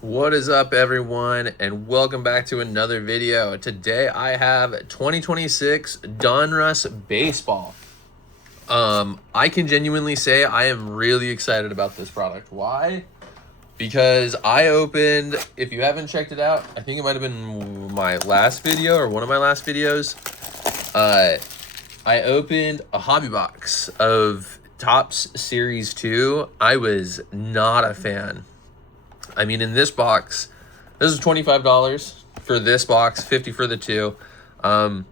What is up, everyone, and welcome back to another video. Today I have 2026 Donruss Baseball. I can genuinely say I am really excited about this product. Why? Because I opened, if you haven't checked it out, I think it might have been my last video or one of my last videos. I opened a hobby box of Topps Series 2. I was not a fan. I mean, in this box, this is $25 for this box, $50 for the two. I'm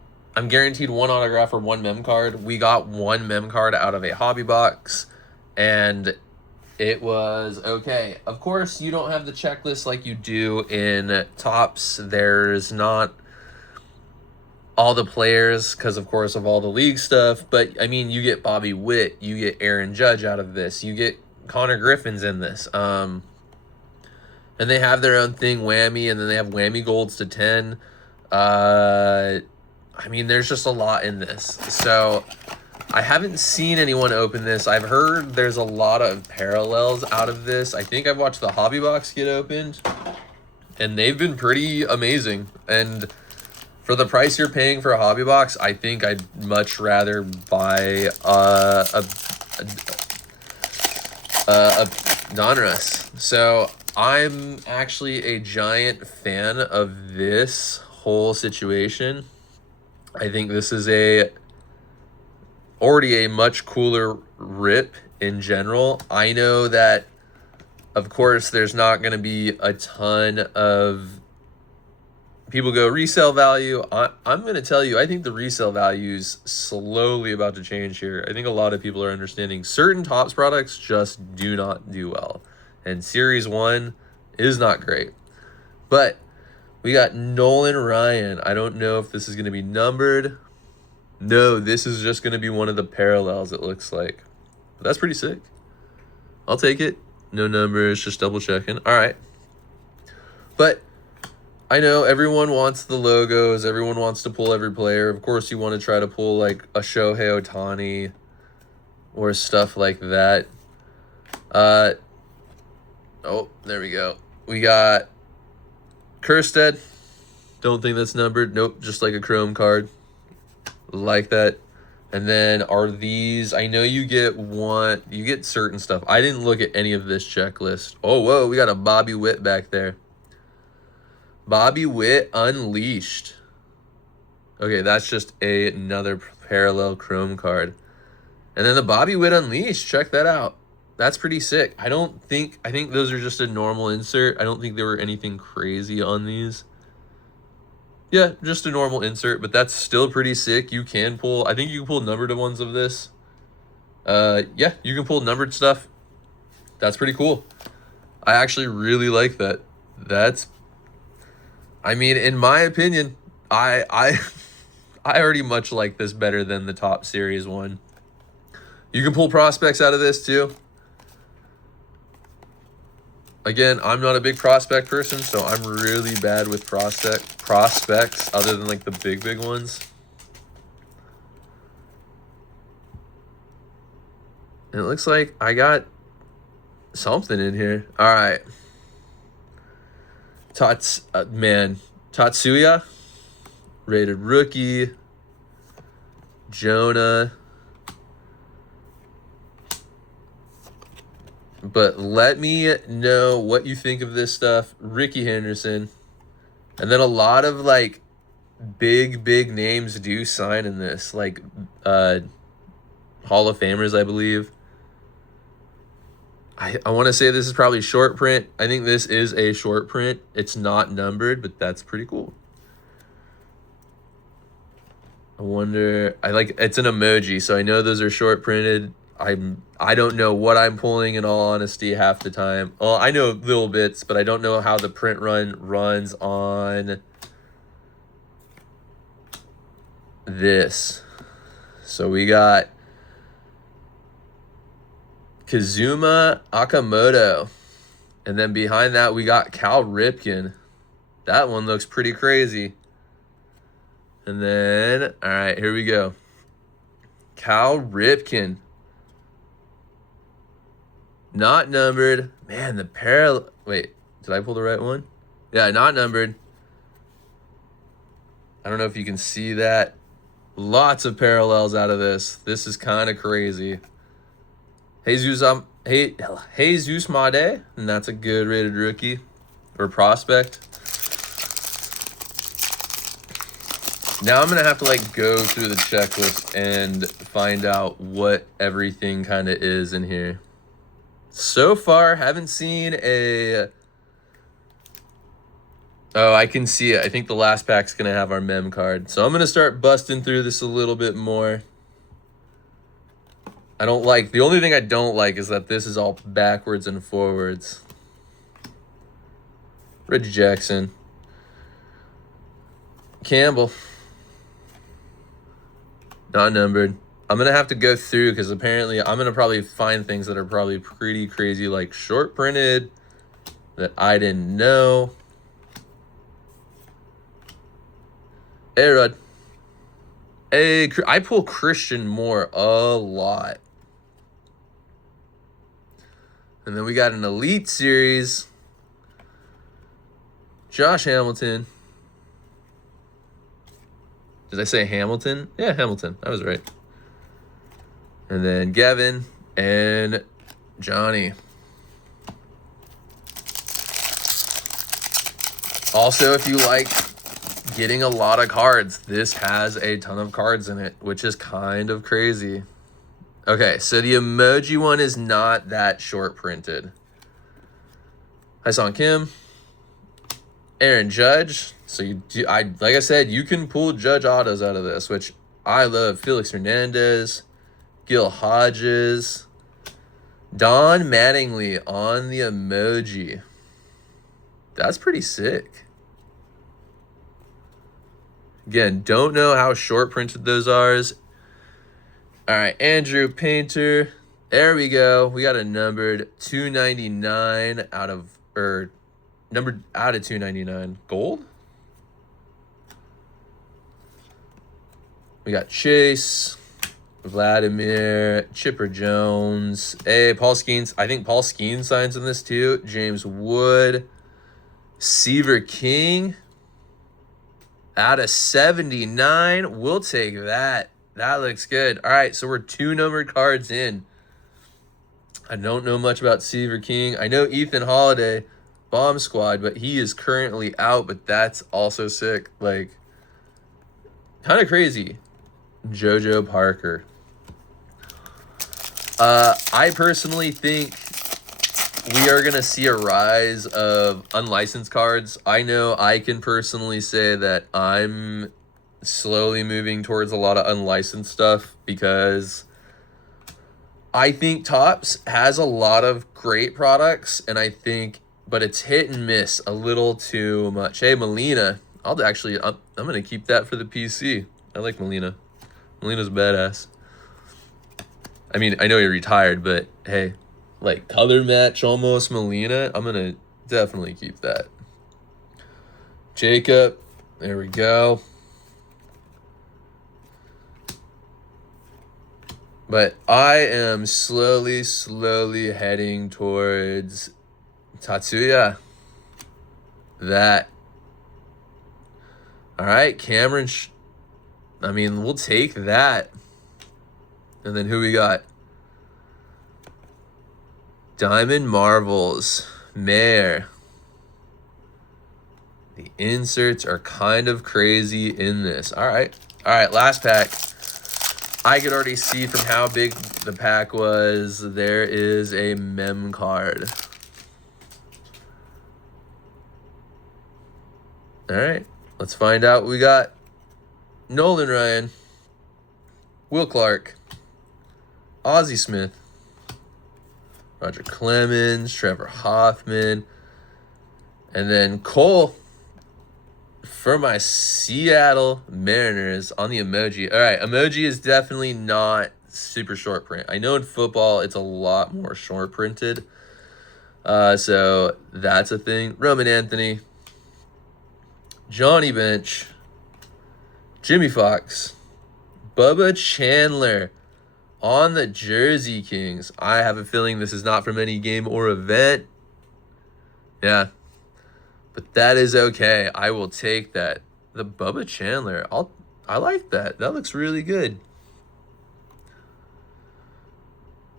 guaranteed one autograph or one mem card. We got one mem card out of a hobby box, and it was okay. Of course, you don't have the checklist like you do in Topps. There's not all the players because, of course, of all the league stuff. But, I mean, you get Bobby Witt. You get Aaron Judge out of this. You get Connor Griffin's in this. And they have their own thing, whammy, and then they have whammy golds to 10. I mean, there's just a lot in this. So I haven't seen anyone open this. I've heard there's a lot of parallels out of this. I think I've watched the hobby box get opened, and they've been pretty amazing. And for the price you're paying for a hobby box, I think I'd much rather buy a Donruss. So I'm actually a giant fan of this whole situation. I think this is already a much cooler rip in general. I know that, of course, there's not going to be a ton of people go resale value. I'm going to tell you, I think the resale value is slowly about to change here. I think a lot of people are understanding certain Topps products just do not do well. And Series 1 is not great. But we got Nolan Ryan. I don't know if this is going to be numbered. No, this is just going to be one of the parallels, it looks like. But that's pretty sick. I'll take it. No numbers, just double checking. All right. But I know everyone wants the logos. Everyone wants to pull every player. Of course, you want to try to pull like a Shohei Ohtani or stuff like that. Oh, there we go. We got Kerstead. Don't think that's numbered. Nope, just like a chrome card. Like that. And then are these, I know you get certain stuff. I didn't look at any of this checklist. Oh, whoa, we got a Bobby Witt back there. Bobby Witt Unleashed. Okay, that's just another parallel chrome card. And then the Bobby Witt Unleashed, check that out. That's pretty sick. I think those are just a normal insert. I don't think there were anything crazy on these. Yeah, just a normal insert, but that's still pretty sick. You can pull, I think you can pull numbered ones of this. Yeah, you can pull numbered stuff. That's pretty cool. I actually really like that. I mean, in my opinion, I already much like this better than the Topps Series 1. You can pull prospects out of this too. Again, I'm not a big prospect person, so I'm really bad with prospects other than like the big ones. And it looks like I got something in here. All right. Tatsuya, rated rookie. Jonah. But let me know what you think of this stuff. Ricky Henderson. And then a lot of like big names do sign in this. Like Hall of Famers, I believe. I want to say this is probably short print. I think this is a short print. It's not numbered, but that's pretty cool. I wonder, it's an emoji, so I know those are short printed. I don't know what I'm pulling, in all honesty, half the time. Well, I know little bits, but I don't know how the print run runs on this. So we got Kazuma Akamoto. And then behind that, we got Cal Ripken. That one looks pretty crazy. And then, all right, here we go. Cal Ripken. Not numbered. Man, the parallel. Wait, Did I pull the right one? Yeah, not numbered. I don't know if you can see that. Lots of parallels out of this. This is kind of crazy. Jesus Made, and that's a good rated rookie or prospect. Now I'm going to have to like go through the checklist and find out what everything kind of is in here. So far, haven't seen a... Oh, I can see it. I think the last pack's going to have our mem card. So I'm going to start busting through this a little bit more. The only thing I don't like is that this is all backwards and forwards. Reggie Jackson. Campbell. Not numbered. I'm going to have to go through because apparently I'm going to probably find things that are probably pretty crazy, like short printed that I didn't know. A-Rod. I pull Christian Moore a lot. And then we got an Elite Series. Josh Hamilton. Did I say Hamilton? Yeah, Hamilton. I was right. And then Gavin and Johnny. Also, if you like getting a lot of cards, this has a ton of cards in it, which is kind of crazy. Okay, so the emoji one is not that short printed. Hi-Song Kim. Aaron Judge. So like I said, you can pull Judge autos out of this, which I love. Felix Hernandez, Gil Hodges, Don Mattingly on the emoji. That's pretty sick. Again, don't know how short printed those are. All right, Andrew Painter. There we go. We got a numbered 299 out of 299. Gold? We got Chase, Vladimir, Chipper Jones. Hey, Paul Skeens. I think Paul Skeens signs in this too. James Wood. Seaver King. Out of 79. We'll take that. That looks good. All right, so we're 2 numbered cards in. I don't know much about Seaver King. I know Ethan Holiday, Bomb Squad, but he is currently out, but that's also sick. Like, kind of crazy. JoJo Parker. I personally think we are going to see a rise of unlicensed cards. I know I can personally say that I'm slowly moving towards a lot of unlicensed stuff because I think Topps has a lot of great products, and but it's hit and miss a little too much. Hey, Molina. I'm going to keep that for the PC. I like Molina. Molina's badass. I mean, I know he retired, but hey, like color match almost Molina, I'm going to definitely keep that. Jacob, there we go. But I am slowly heading towards Tatsuya. That. All right, Cameron. I mean, we'll take that. And then who we got? Diamond Marvels. Mayor. The inserts are kind of crazy in this. All right, last pack. I could already see from how big the pack was, there is a mem card. All right, let's find out what we got. Nolan Ryan, Will Clark, Ozzie Smith, Roger Clemens, Trevor Hoffman, and then Cole for my Seattle Mariners on the emoji. All right, emoji is definitely not super short print. I know in football it's a lot more short printed. So that's a thing. Roman Anthony, Johnny Bench, Jimmy Fox, Bubba Chandler on the Jersey Kings. I have a feeling this is not from any game or event. Yeah, But that is okay. I will take that. The Bubba Chandler. I like that. That looks really good.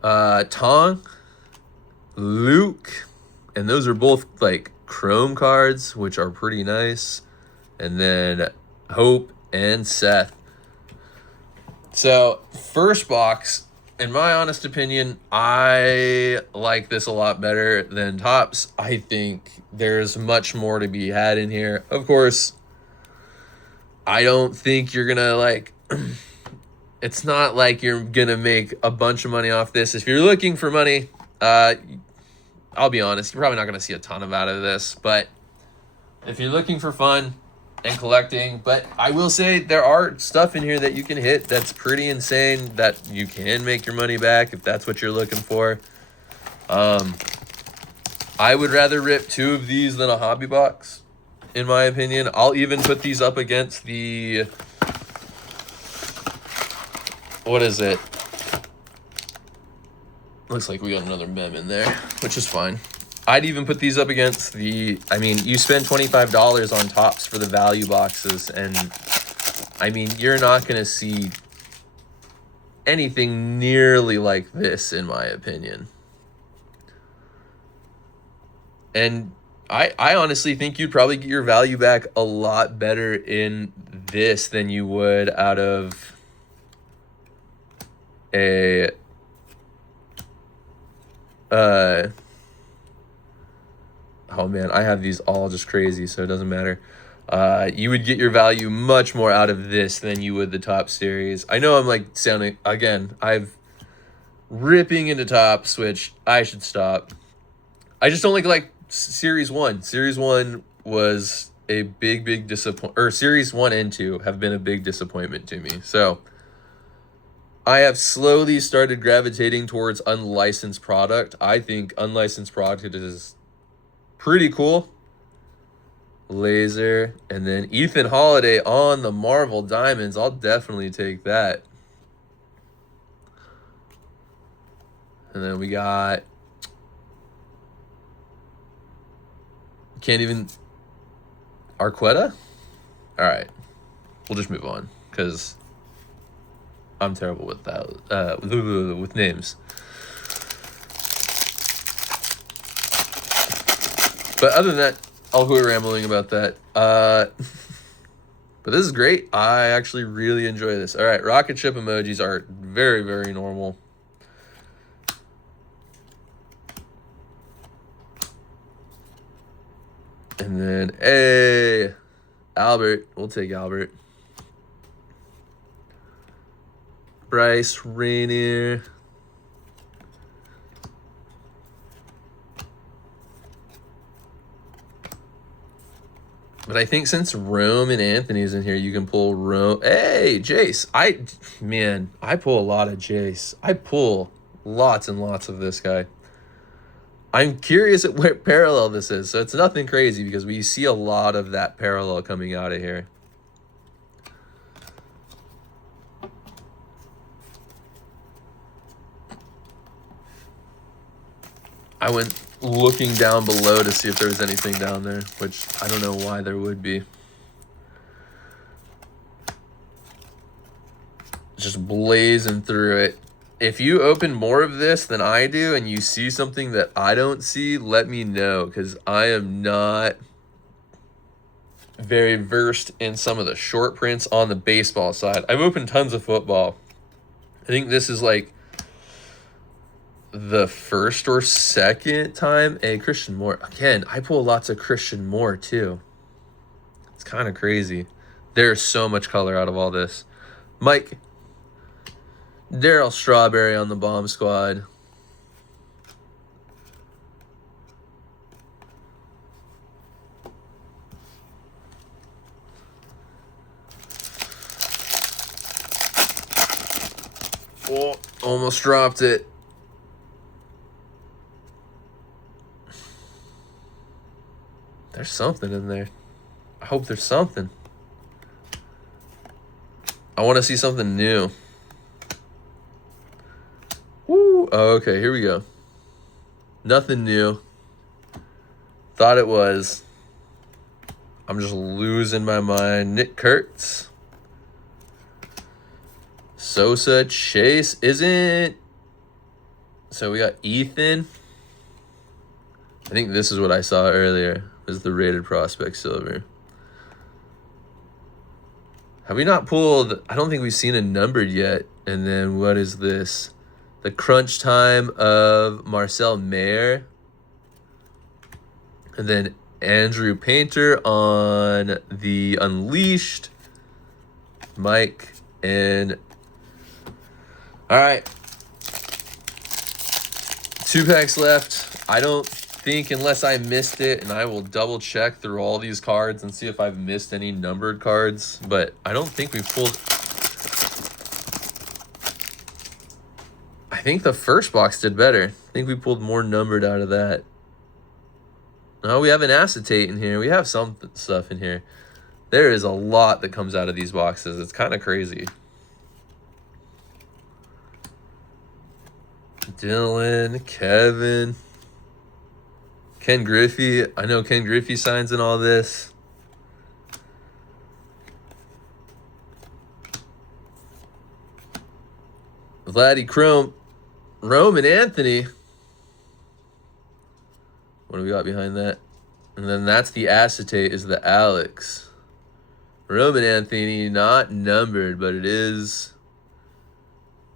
Tong, Luke, and those are both like chrome cards, which are pretty nice. And then Hope and Seth. So, first box, in my honest opinion, I like this a lot better than Topps. I think there's much more to be had in here. Of course, I don't think you're going to like... It's not like you're going to make a bunch of money off this. If you're looking for money, I'll be honest, you're probably not going to see a ton of out of this. But if you're looking for fun and collecting, but I will say there are stuff in here that you can hit that's pretty insane that you can make your money back if that's what you're looking for. I would rather rip 2 of these than a hobby box, in my opinion. I'll even put these up against the... What is it? Looks like we got another mem in there, which is fine. I'd even put these up against the... I mean, you spend $25 on Topps for the value boxes, and I mean, you're not going to see anything nearly like this, in my opinion. And I honestly think you'd probably get your value back a lot better in this than you would out of a... Oh man, I have these all just crazy, so it doesn't matter. You would get your value much more out of this than you would the Topps series. I know I'm like sounding, again, I've ripping into Topps, which I should stop. I just don't like Series 1. Series 1 was a big disappointment, or Series 1 and 2 have been a big disappointment to me. So I have slowly started gravitating towards unlicensed product. I think unlicensed product is pretty cool. Laser, and then Ethan Holiday on the Marvel Diamonds. I'll definitely take that. And then we got... Can't even... Arquetta? Alright. We'll just move on, because I'm terrible with that, with names. But other than that, I'll quit rambling about that. But this is great. I actually really enjoy this. All right, rocket ship emojis are very normal. And then, hey, Albert. We'll take Albert. Bryce, Rainier. But I think since Rome and Anthony's in here, you can pull Rome. Hey, Jace. I pull a lot of Jace. I pull lots and lots of this guy. I'm curious at what parallel this is. So it's nothing crazy because we see a lot of that parallel coming out of here. I went looking down below to see if there was anything down there, which I don't know why there would be. Just blazing through it. If you open more of this than I do and you see something that I don't see, let me know, because I am not very versed in some of the short prints on the baseball side. I've opened tons of football. I think this is like the first or second time. Hey, Christian Moore. Again, I pull lots of Christian Moore too. It's kind of crazy. There's so much color out of all this. Mike. Darryl Strawberry on the bomb squad. Oh, almost dropped it. There's something in there. I hope there's something. I want to see something new. Woo! Oh, okay, here we go. Nothing new. Thought it was. I'm just losing my mind. Nick Kurtz. Sosa. Chase isn't. So we got Ethan. I think this is what I saw earlier. Is the rated prospect silver. Have we not pulled? I don't think we've seen a numbered yet. And then what is this? The crunch time of Marcel Mayer. And then Andrew Painter on the Unleashed. Mike and... All right. 2 packs left. I don't think, unless I missed it, and I will double check through all these cards and see if I've missed any numbered cards, but I don't think we've pulled... I think the first box did better. I think we pulled more numbered out of that. No, we have an acetate in here. We have some stuff in here. There is a lot that comes out of these boxes. It's kind of crazy. Dylan, Kevin, Ken Griffey. I know Ken Griffey signs in all this. Vladdy Chrome, Roman Anthony. What do we got behind that? And then that's the acetate, is the Alex. Roman Anthony, not numbered, but it is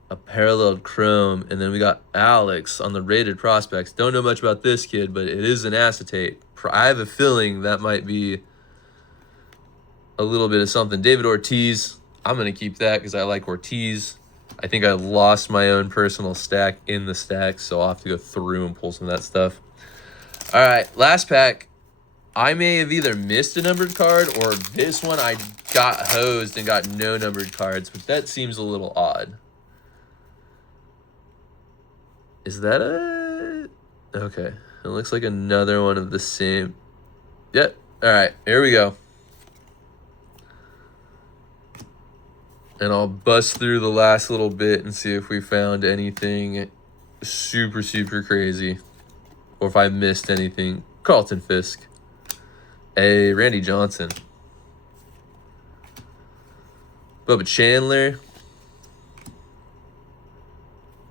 a paralleled chrome. And then we got Alex on the rated prospects. Don't know much about this kid, but it is an acetate. I have a feeling that might be a little bit of something. David Ortiz, I'm going to keep that because I like Ortiz. I think I lost my own personal stack in the stack, so I'll have to go through and pull some of that stuff. All right, last pack. I may have either missed a numbered card or this one I got hosed and got no numbered cards, but that seems a little odd. Is that a... Okay. It looks like another one of the same... Yep. All right. Here we go. And I'll bust through the last little bit and see if we found anything super, super crazy. Or if I missed anything. Carlton Fisk. A Randy Johnson. Bubba Chandler.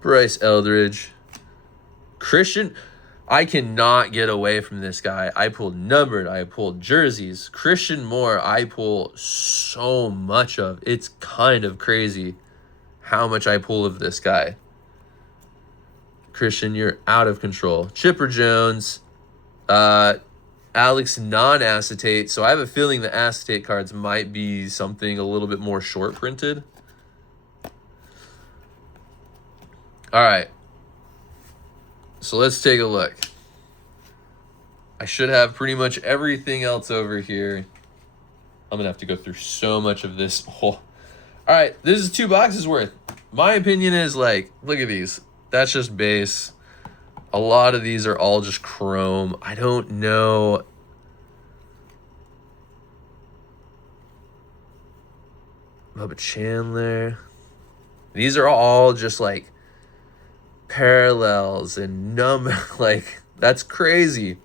Bryce Eldridge. Christian, I cannot get away from this guy. I pulled numbered. I pulled jerseys. Christian Moore, I pull so much of. It's kind of crazy how much I pull of this guy. Christian, you're out of control. Chipper Jones. Alex non-acetate. So I have a feeling the acetate cards might be something a little bit more short printed. All right. So let's take a look. I should have pretty much everything else over here. I'm going to have to go through so much of this. Oh. All right, this is 2 boxes worth. My opinion is, like, look at these. That's just base. A lot of these are all just chrome. I don't know. Bubba Chandler. These are all just, like, parallels and like, that's crazy.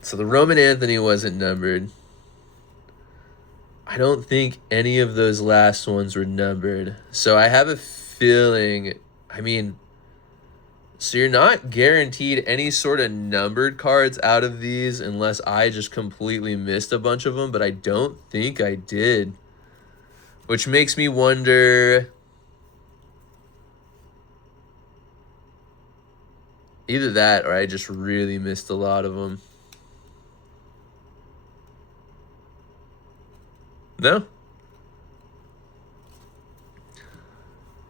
So the Roman Anthony wasn't numbered. I don't think any of those last ones were numbered. So I have a feeling, I mean, so you're not guaranteed any sort of numbered cards out of these unless I just completely missed a bunch of them, but I don't think I did. Which makes me wonder... Either that or I just really missed a lot of them. No?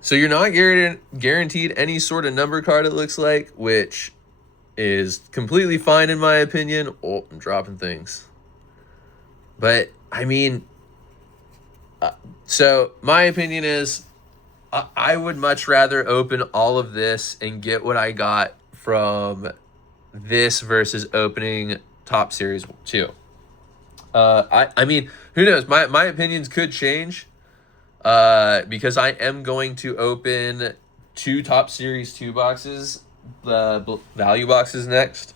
So you're not guaranteed any sort of number card, it looks like, which is completely fine in my opinion. Oh, I'm dropping things. But, I mean, so my opinion is I would much rather open all of this and get what I got from this versus opening Top Series 2. I mean, who knows? My opinions could change because I am going to open 2 Top Series 2 boxes, the value boxes next.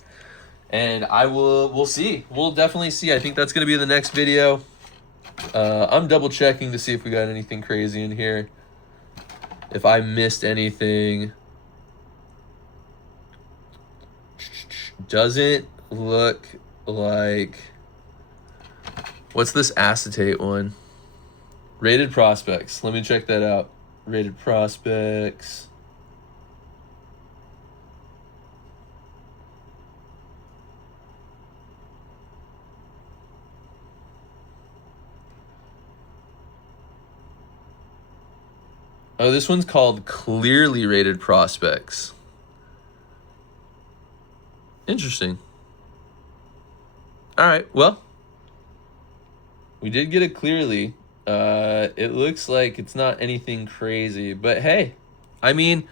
And we'll see. We'll definitely see. I think that's going to be the next video. I'm double checking to see if we got anything crazy in here. If I missed anything. Doesn't look like... What's this acetate one? Rated prospects. Let me check that out. Rated prospects. Oh, this one's called clearly rated prospects. Interesting. All right, well, we did get it clearly. It looks like it's not anything crazy, but hey, I mean,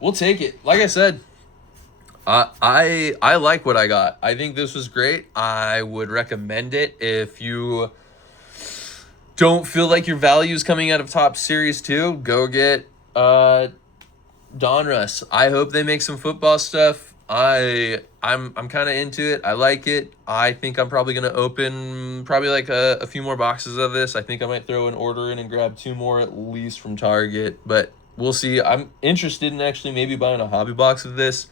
we'll take it. Like I said, I like what I got. I think this was great. I would recommend it if you don't feel like your value is coming out of Top Series 2. Go get Donruss. I hope they make some football stuff. I'm kind of into it. I like it. I think I'm probably gonna open like a few more boxes of this. I think I might throw an order in and grab 2 more at least from Target, but we'll see. I'm interested in actually maybe buying a hobby box of this,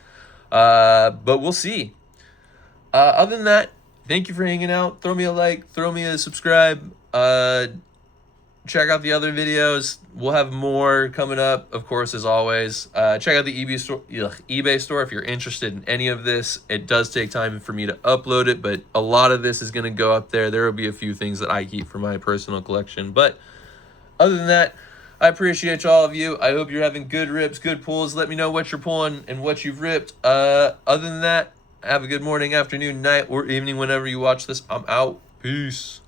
but we'll see. Other than that, thank you for hanging out. Throw me a like, throw me a subscribe. Check out the other videos. We'll have more coming up, of course, as always. Check out the eBay store if you're interested in any of this. It does take time for me to upload it, but a lot of this is going to go up there. There will be a few things that I keep for my personal collection. But other than that, I appreciate all of you. I hope you're having good rips, good pulls. Let me know what you're pulling and what you've ripped. Other than that, have a good morning, afternoon, night, or evening whenever you watch this. I'm out. Peace.